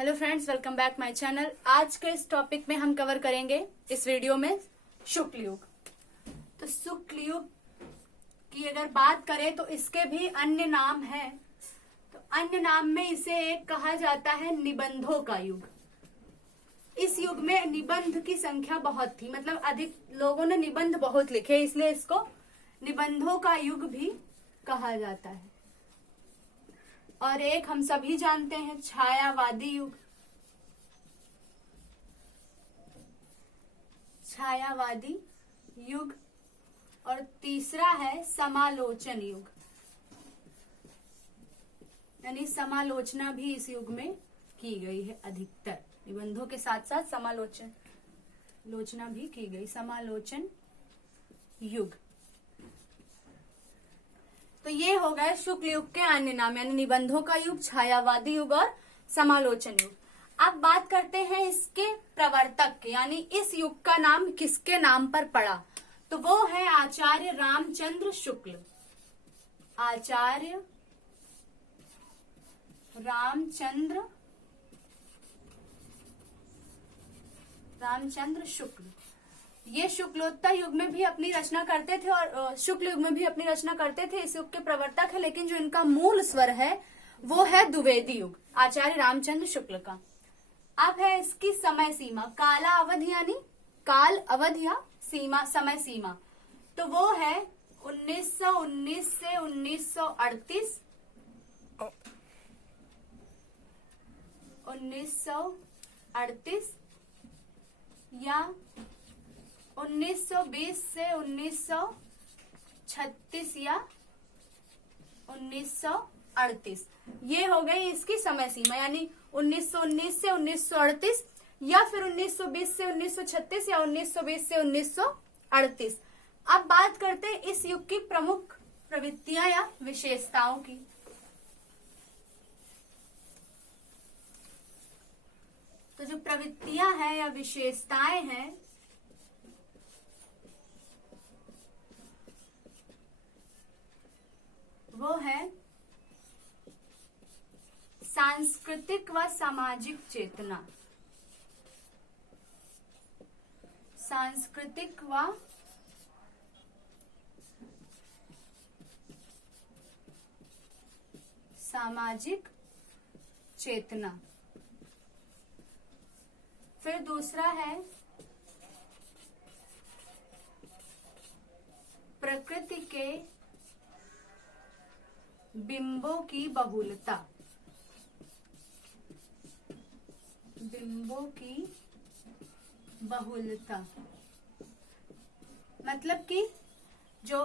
Hello friends, welcome back my channel. आज के इस टॉपिक में हम कवर करेंगे इस वीडियो में शुक्ल युग। तो शुक्ल युग की अगर बात करें तो इसके भी अन्य नाम हैं। तो अन्य नाम में इसे एक कहा जाता है निबंधों का युग। इस युग में निबंध की संख्या बहुत थी, मतलब अधिक लोगों ने निबंध बहुत लिखे, इसलिए इसको निबंधों का युग भी कहा जाता है। और एक हम सभी जानते हैं छायावादी युग। छायावादी युग। और तीसरा है समालोचन युग, यानी समालोचना भी इस युग में की गई है। अधिकतर निबंधों के साथ साथ समालोचना भी की गई। समालोचन युग। तो ये हो गए शुक्ल युग के अन्य नाम, यानी निबंधों का युग, छायावादी युग और समालोचन युग। अब बात करते हैं इसके प्रवर्तक के, यानी इस युग का नाम किसके नाम पर पड़ा। तो वो है आचार्य रामचंद्र शुक्ल। आचार्य रामचंद्र शुक्ल। ये शुक्लोत्तर युग में भी अपनी रचना करते थे और शुक्ल युग में भी अपनी रचना करते थे। इस युग के प्रवर्तक है, लेकिन जो इनका मूल स्वर है वो है द्विवेदी युग, आचार्य रामचंद्र शुक्ल का। अब है इसकी समय सीमा, काला अवधि यानी काल अवधि या सीमा, समय सीमा। तो वो है 1919 से 1938, 1938 या 1920 से 1936 या 1938। ये हो गई इसकी समय सीमा, यानी 1919 से 1938 या फिर 1920 से 1936 या 1920 से 1938। अब बात करते हैं इस युग की प्रमुख प्रवृत्तियां या विशेषताओं की। तो जो प्रवृत्तियां हैं या विशेषताएं हैं वो है सांस्कृतिक व सामाजिक चेतना। सांस्कृतिक व सामाजिक चेतना। फिर दूसरा है प्रकृति के बिंबों की बहुलता। बिंबों की बहुलता मतलब कि जो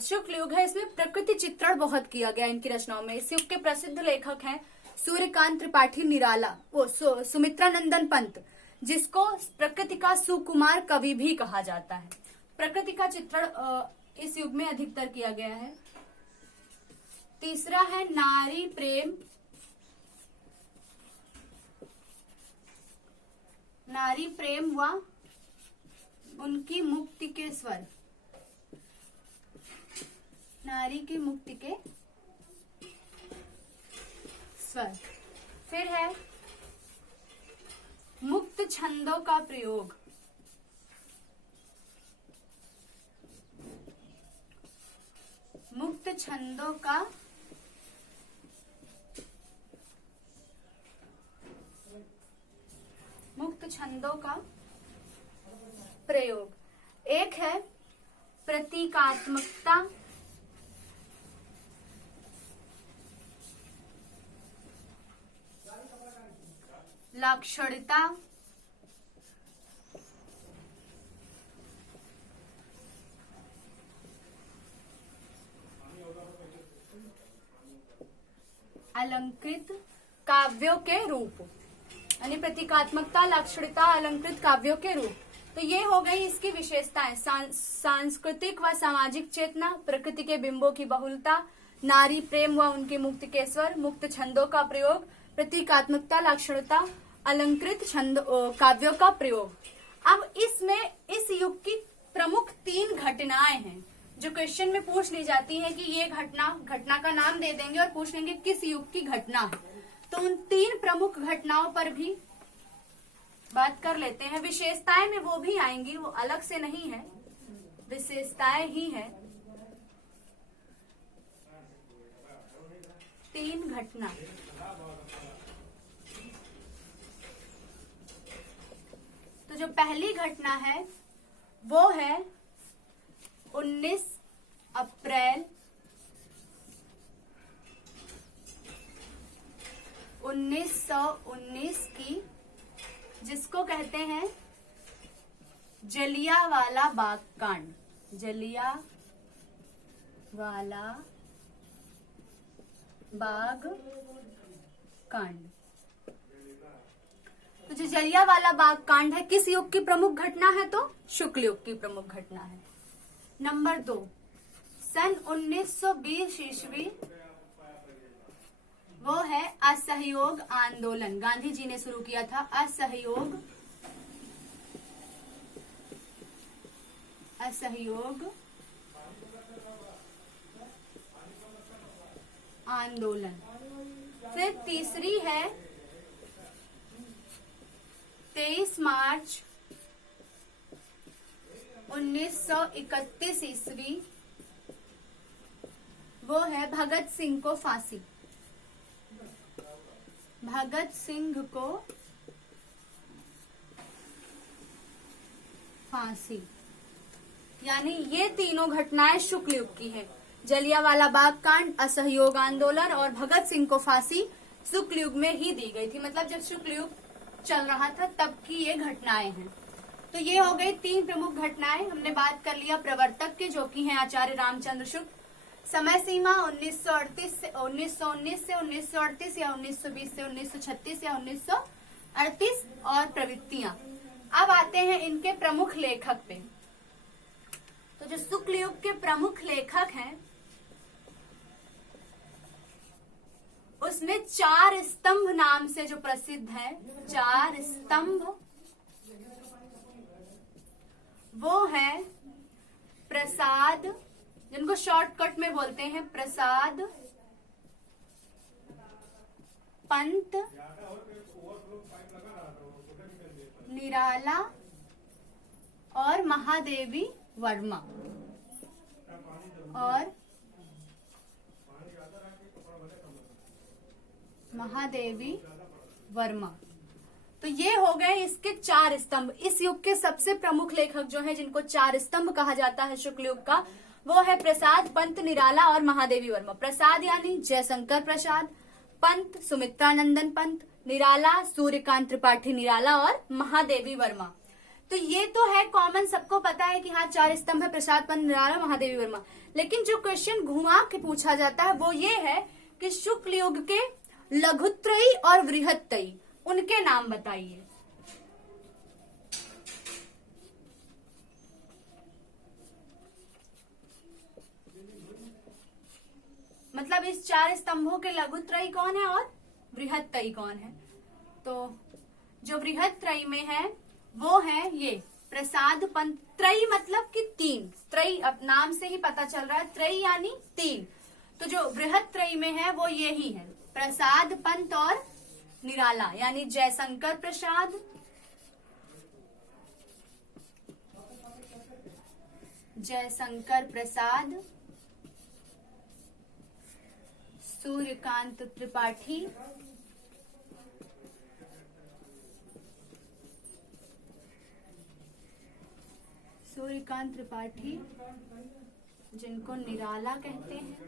शुक्ल युग है इसमें प्रकृति चित्रण बहुत किया गया इनकी रचनाओं में। इस युग के प्रसिद्ध लेखक हैं सूर्यकांत त्रिपाठी निराला, वो सुमित्रा नंदन पंत, जिसको प्रकृति का सुकुमार कवि भी कहा जाता है। प्रकृति का चित्रण इस युग में अधिकतर किया गया है। तीसरा है नारी प्रेम। नारी प्रेम व उनकी मुक्ति के स्वर। नारी की मुक्ति के स्वर। फिर है मुक्त छंदों का प्रयोग। मुक्त छंदों का प्रयोग। एक है प्रतीकात्मकता। लाक्षणिकता। अलंकृत काव्यों के रूप, यानी प्रतीकात्मकता, लाक्षणिकता, अलंकृत काव्यों के रूप। तो ये हो गई इसकी विशेषताएं। सांस्कृतिक व सामाजिक चेतना, प्रकृति के बिंबों की बहुलता, नारी प्रेम व उनके मुक्ति के स्वर, मुक्त छंदों का प्रयोग, प्रतीकात्मकता, लाक्षणिकता, अलंकृत छंद काव्यों का प्रयोग। अब इसमें इस युग की प्रमुख 3 घटनाएं हैं जो क्वेश्चन में पूछ ली जाती है कि ये घटना का नाम दे देंगे और पूछ लेंगे किस युग की घटना है। तो उन 3 प्रमुख घटनाओं पर भी बात कर लेते हैं। विशेषताएं में वो भी आएंगी, वो अलग से नहीं है, विशेषताएं ही है। 3 घटना। तो जो पहली घटना है वो है 19 अप्रैल 1919 की, जिसको कहते हैं जलियांवाला बाग कांड। जलियांवाला बाग कांड। तो जो जलियांवाला बाग कांड है किस युग की प्रमुख घटना है? तो शुक्ल युग की प्रमुख घटना है। नंबर 2, सन 1920 ईस्वी, वो है असहयोग आंदोलन। गांधी जी ने शुरू किया था असहयोग आंदोलन। फिर तीसरी है 23 मार्च 1931 ईस्वी, वो है भगत सिंह को फांसी। भगत सिंह को फांसी। यानी ये तीनों घटनाएं शुक्ल युग की हैं। जलियांवाला बाग कांड, असहयोग आंदोलन और भगत सिंह को फांसी शुक्ल युग में ही दी गई थी। मतलब जब शुक्ल युग चल रहा था तब की ये घटनाएं हैं। तो ये हो गई 3 प्रमुख घटनाएं। हमने बात कर लिया प्रवर्तक के, जो कि हैं आचार्य रामचंद्र शुक्ल। समय सीमा 1919 से 1938 या 1920 से 1936 या 1938 और प्रवृत्तियां। अब आते हैं इनके प्रमुख लेखक पे। तो जो शुक्ल युग के प्रमुख लेखक हैं उसमें 4 स्तंभ नाम से जो प्रसिद्ध है, 4 स्तंभ, वो है प्रसाद, जिनको शॉर्टकट में बोलते हैं प्रसाद, पंत, निराला और महादेवी वर्मा। और महादेवी वर्मा। तो ये हो गए इसके 4 स्तंभ। इस युग के सबसे प्रमुख लेखक जो हैं, जिनको 4 स्तंभ कहा जाता है शुक्ल युग का, वो है प्रसाद, पंत, निराला और महादेवी वर्मा। प्रसाद यानी जयशंकर प्रसाद, पंत सुमित्रानंदन पंत, निराला सूर्यकांत त्रिपाठी निराला और महादेवी वर्मा। तो ये तो है कॉमन, सबको पता है कि हाँ 4 स्तंभ है, प्रसाद, पंत, निराला, महादेवी वर्मा। लेकिन जो क्वेश्चन घुमा के पूछा जाता है वो ये है कि शुक्ल युग के लघुत्रयी और वृहत्त्रयी, उनके नाम बताइए। मतलब इस 4 स्तंभों के लघुत्रयी कौन है और वृहत्त्रयी कौन है? तो जो वृहत्त्रयी में है वो है ये प्रसाद, पंत। त्रयी मतलब कि 3, त्रयी अब नाम से ही पता चल रहा है, त्रयी यानी 3। तो जो वृहत्त्रयी में है वो ये ही है, प्रसाद, पंत और निराला, यानी जयशंकर प्रसाद, सूर्यकांत त्रिपाठी, जिनको निराला कहते हैं,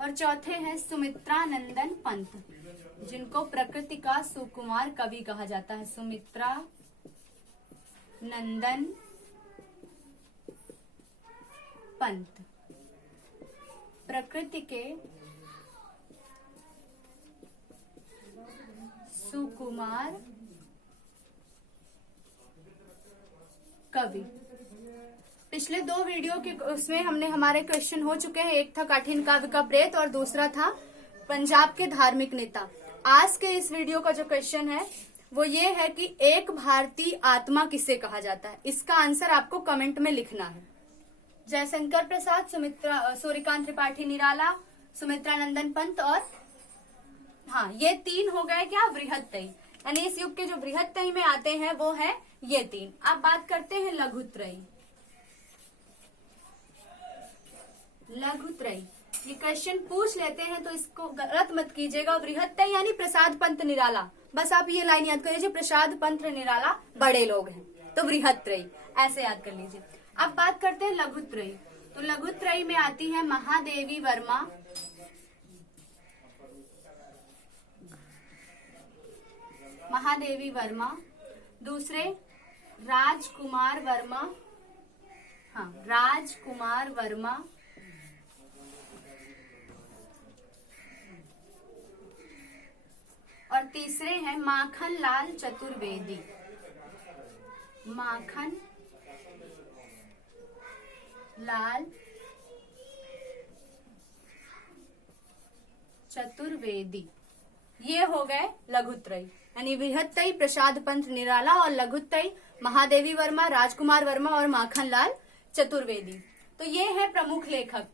और चौथे हैं सुमित्रानंदन पंत, जिनको प्रकृति का सुकुमार कवि कहा जाता है। सुमित्रानंदन पंत प्रकृति के सुकुमार कवि। पिछले 2 वीडियो के उसमें हमने हमारे क्वेश्चन हो चुके हैं। एक था कठिन काव्य का प्रेत और दूसरा था पंजाब के धार्मिक नेता। आज के इस वीडियो का जो क्वेश्चन है वो ये है कि एक भारतीय आत्मा किसे कहा जाता है। इसका आंसर आपको कमेंट में लिखना है। जयशंकर प्रसाद, सूर्यकांत त्रिपाठी निराला, सुमित्रानंदन पंत और हाँ ये 3 हो गए क्या बृहत्त्रयी, यानी इस युग के जो बृहत्त्रयी में आते हैं वो है ये 3। अब बात करते हैं लघुत्रयी। लघुत्रयी ये क्वेश्चन पूछ लेते हैं तो इसको गलत मत कीजिएगा। बृहत्त्रयी यानी प्रसाद पंत निराला, बस आप ये लाइन याद कर लीजिए, प्रसाद पंत निराला बड़े लोग हैं तो बृहत्त्रयी ऐसे याद कर लीजिए। अब बात करते हैं लघुत्रयी। तो लघुत्रयी में आती है महादेवी वर्मा, महादेवी वर्मा, दूसरे राजकुमार वर्मा, हाँ राजकुमार वर्मा, और तीसरे हैं माखन लाल चतुर्वेदी, माखन लाल चतुर्वेदी। ये हो गए लघुत्रयी, यानी बृहत्त्रयी प्रसाद पंत निराला और लघुत्रयी महादेवी वर्मा, राजकुमार वर्मा और माखन लाल चतुर्वेदी। तो ये है प्रमुख लेखक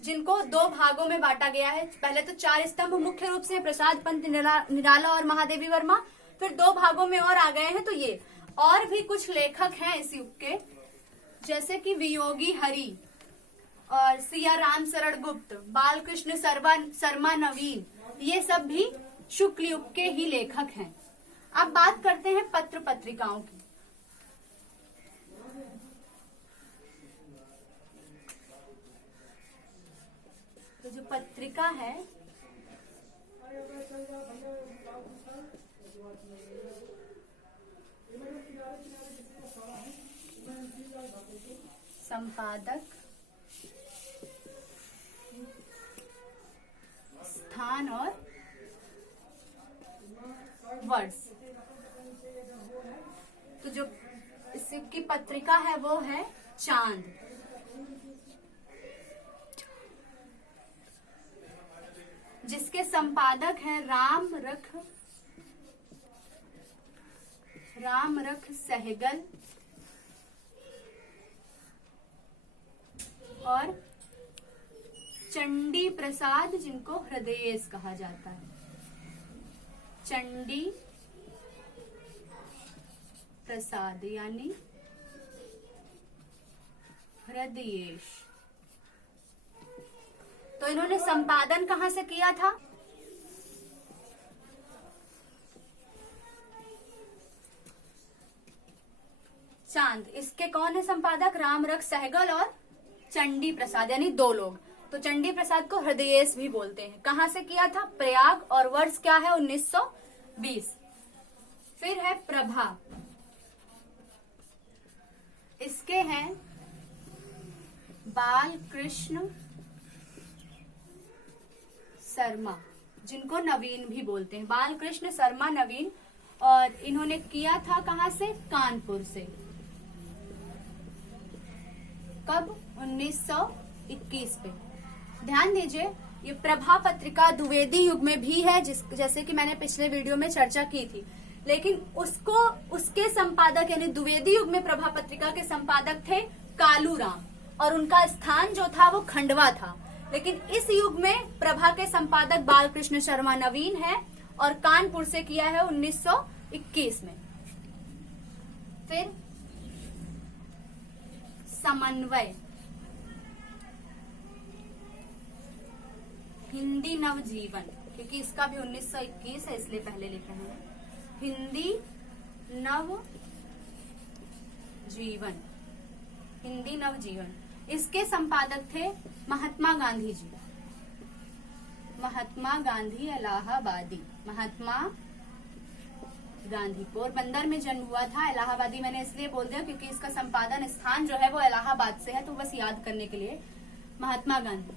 जिनको 2 भागों में बांटा गया है। पहले तो 4 स्तंभ मुख्य रूप से प्रसाद पंत निराला और महादेवी वर्मा, फिर 2 भागों में और आ गए हैं। तो ये और भी कुछ लेखक हैं इस युग के, जैसे कि वियोगी हरि और सिया राम शरण गुप्त, बालकृष्ण शर्मा नवीन, ये सब भी शुक्ल युग के ही लेखक हैं। अब बात करते हैं पत्र पत्रिकाओं की। तो जो पत्रिका है संपादक, स्थान और वर्ष। तो जो इस युग की पत्रिका है वो है चांद, जिसके संपादक हैं राम रख सहगल और चंडी प्रसाद, जिनको हृदयेश कहा जाता है, चंडी प्रसाद यानी हृदयेश। तो इन्होंने संपादन कहां से किया था? चांद। इसके कौन है संपादक? राम रख सहगल और चंडी प्रसाद, यानी 2 लोग। तो चंडी प्रसाद को हृदयेश भी बोलते हैं। कहां से किया था? प्रयाग, और वर्ष क्या है? 1920। फिर है प्रभा, इसके हैं बालकृष्ण शर्मा, जिनको नवीन भी बोलते हैं, बालकृष्ण शर्मा नवीन। और इन्होंने किया था कहां से? कानपुर से। कब? 1921 पे। ध्यान दीजिए, ये प्रभा पत्रिका द्विवेदी युग में भी है, जैसे कि मैंने पिछले वीडियो में चर्चा की थी। लेकिन उसके संपादक यानी द्विवेदी युग में प्रभा पत्रिका के संपादक थे कालूराम, और उनका स्थान जो था वो खंडवा था। लेकिन इस युग में प्रभा के संपादक बालकृष्ण शर्मा नवीन है, और कानपुर से किया है 1921 में। फिर समन्वय, हिंदी नवजीवन, क्योंकि इसका भी 1921 है इसलिए पहले लिखे हैं, हिंदी नवजीवन, हिंदी नवजीवन। इसके संपादक थे महात्मा गांधी जी, महात्मा गांधी इलाहाबादी, महात्मा गांधी। पोरबंदर में जन्म हुआ था, इलाहाबादी मैंने इसलिए बोल दिया क्योंकि इसका संपादन स्थान जो है वो इलाहाबाद से है, तो बस याद करने के लिए महात्मा गांधी।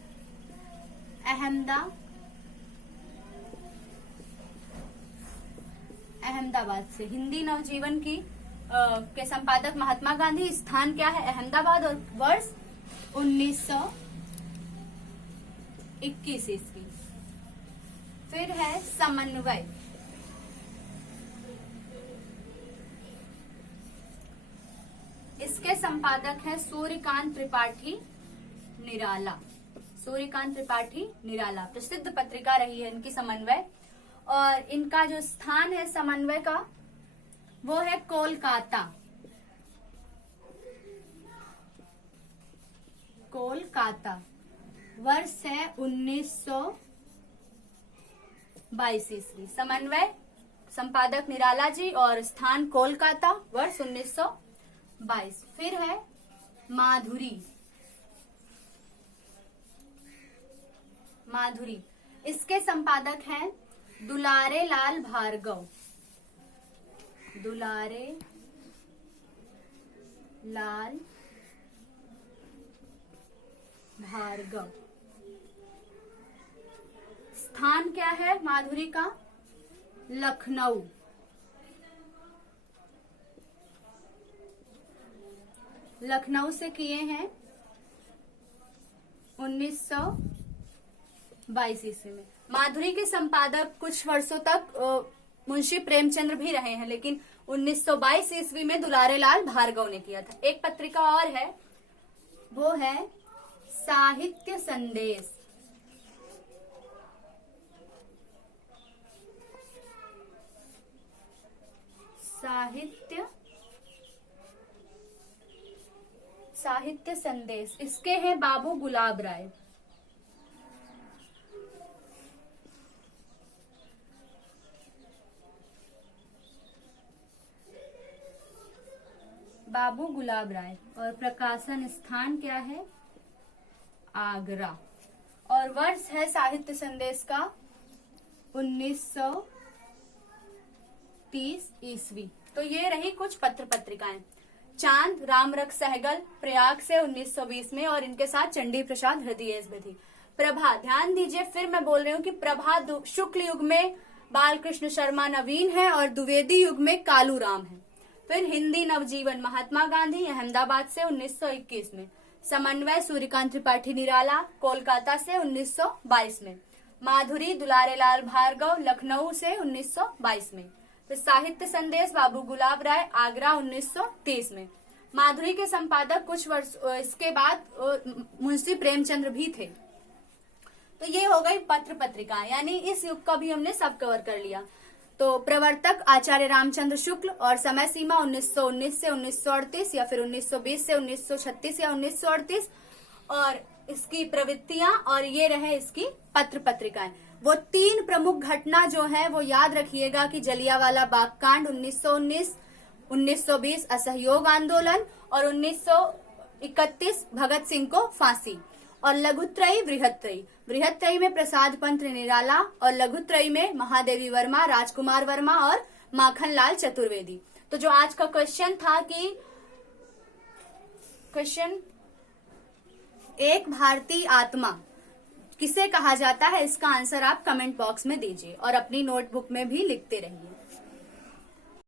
अहमदाबाद से हिंदी नवजीवन की के संपादक महात्मा गांधी, स्थान क्या है? अहमदाबाद, और वर्ष 1921 ईस्वी। फिर है समन्वय, इसके संपादक है सूर्यकांत त्रिपाठी निराला, सूर्यकांत त्रिपाठी निराला, प्रसिद्ध पत्रिका रही है इनकी समन्वय। और इनका जो स्थान है समन्वय का वो है कोलकाता। कोलकाता। वर्ष है 1922 ईस्वी। समन्वय संपादक निराला जी और स्थान कोलकाता, वर्ष 1922। फिर है माधुरी। माधुरी, इसके संपादक हैं दुलारे लाल भार्गव। दुलारे लाल भार्गव। स्थान क्या है माधुरी का? लखनऊ। लखनऊ से किए हैं 1922 ईस्वी में। माधुरी के संपादक कुछ वर्षों तक मुंशी प्रेमचंद्र भी रहे हैं, लेकिन 1922 ईस्वी में दुलारे लाल भार्गव ने किया था। एक पत्रिका और है, वो है साहित्य संदेश। साहित्य संदेश, इसके हैं बाबू गुलाब राय। बाबू गुलाब राय। और प्रकाशन स्थान क्या है? आगरा। और वर्ष है साहित्य संदेश का 1930 ईस्वी। तो ये रही कुछ पत्र पत्रिकाएं। चांद रामरख सहगल प्रयाग से 1920 में, और इनके साथ चंडी प्रसाद हृदय भी थी। प्रभा, ध्यान दीजिए, फिर मैं बोल रही हूँ कि प्रभा शुक्ल युग में बालकृष्ण शर्मा नवीन है और द्विवेदी युग में कालू राम है। फिर हिंदी नवजीवन महात्मा गांधी अहमदाबाद से 1921 में। समन्वय सूर्यकांत त्रिपाठी निराला कोलकाता से 1922 में। माधुरी दुलारे लाल भार्गव लखनऊ से 1922 में। फिर साहित्य संदेश बाबू गुलाब राय आगरा 1930 में। माधुरी के संपादक कुछ वर्ष इसके बाद मुंशी प्रेमचंद्र भी थे। तो ये हो गई पत्र पत्रिकाएं, यानी इस युग का भी हमने सब कवर कर लिया। तो प्रवर्तक आचार्य रामचंद्र शुक्ल और समय सीमा 1919 से 1938 या फिर 1920 से 1936 या 1938, और इसकी प्रवृत्तियां, और ये रहे इसकी पत्र पत्रिकाएं। वो 3 प्रमुख घटना जो है वो याद रखिएगा कि जलियांवाला बाग कांड 1919, 1920 असहयोग आंदोलन और 1931 भगत सिंह को फांसी। और लघुत्रयी बृहत्त्रयी, बृहत्त्रयी में प्रसाद पंत निराला और लघुत्रयी में महादेवी वर्मा, राजकुमार वर्मा और माखनलाल चतुर्वेदी। तो जो आज का क्वेश्चन था कि क्वेश्चन एक भारतीय आत्मा किसे कहा जाता है, इसका आंसर आप कमेंट बॉक्स में दीजिए और अपनी नोटबुक में भी लिखते रहिए।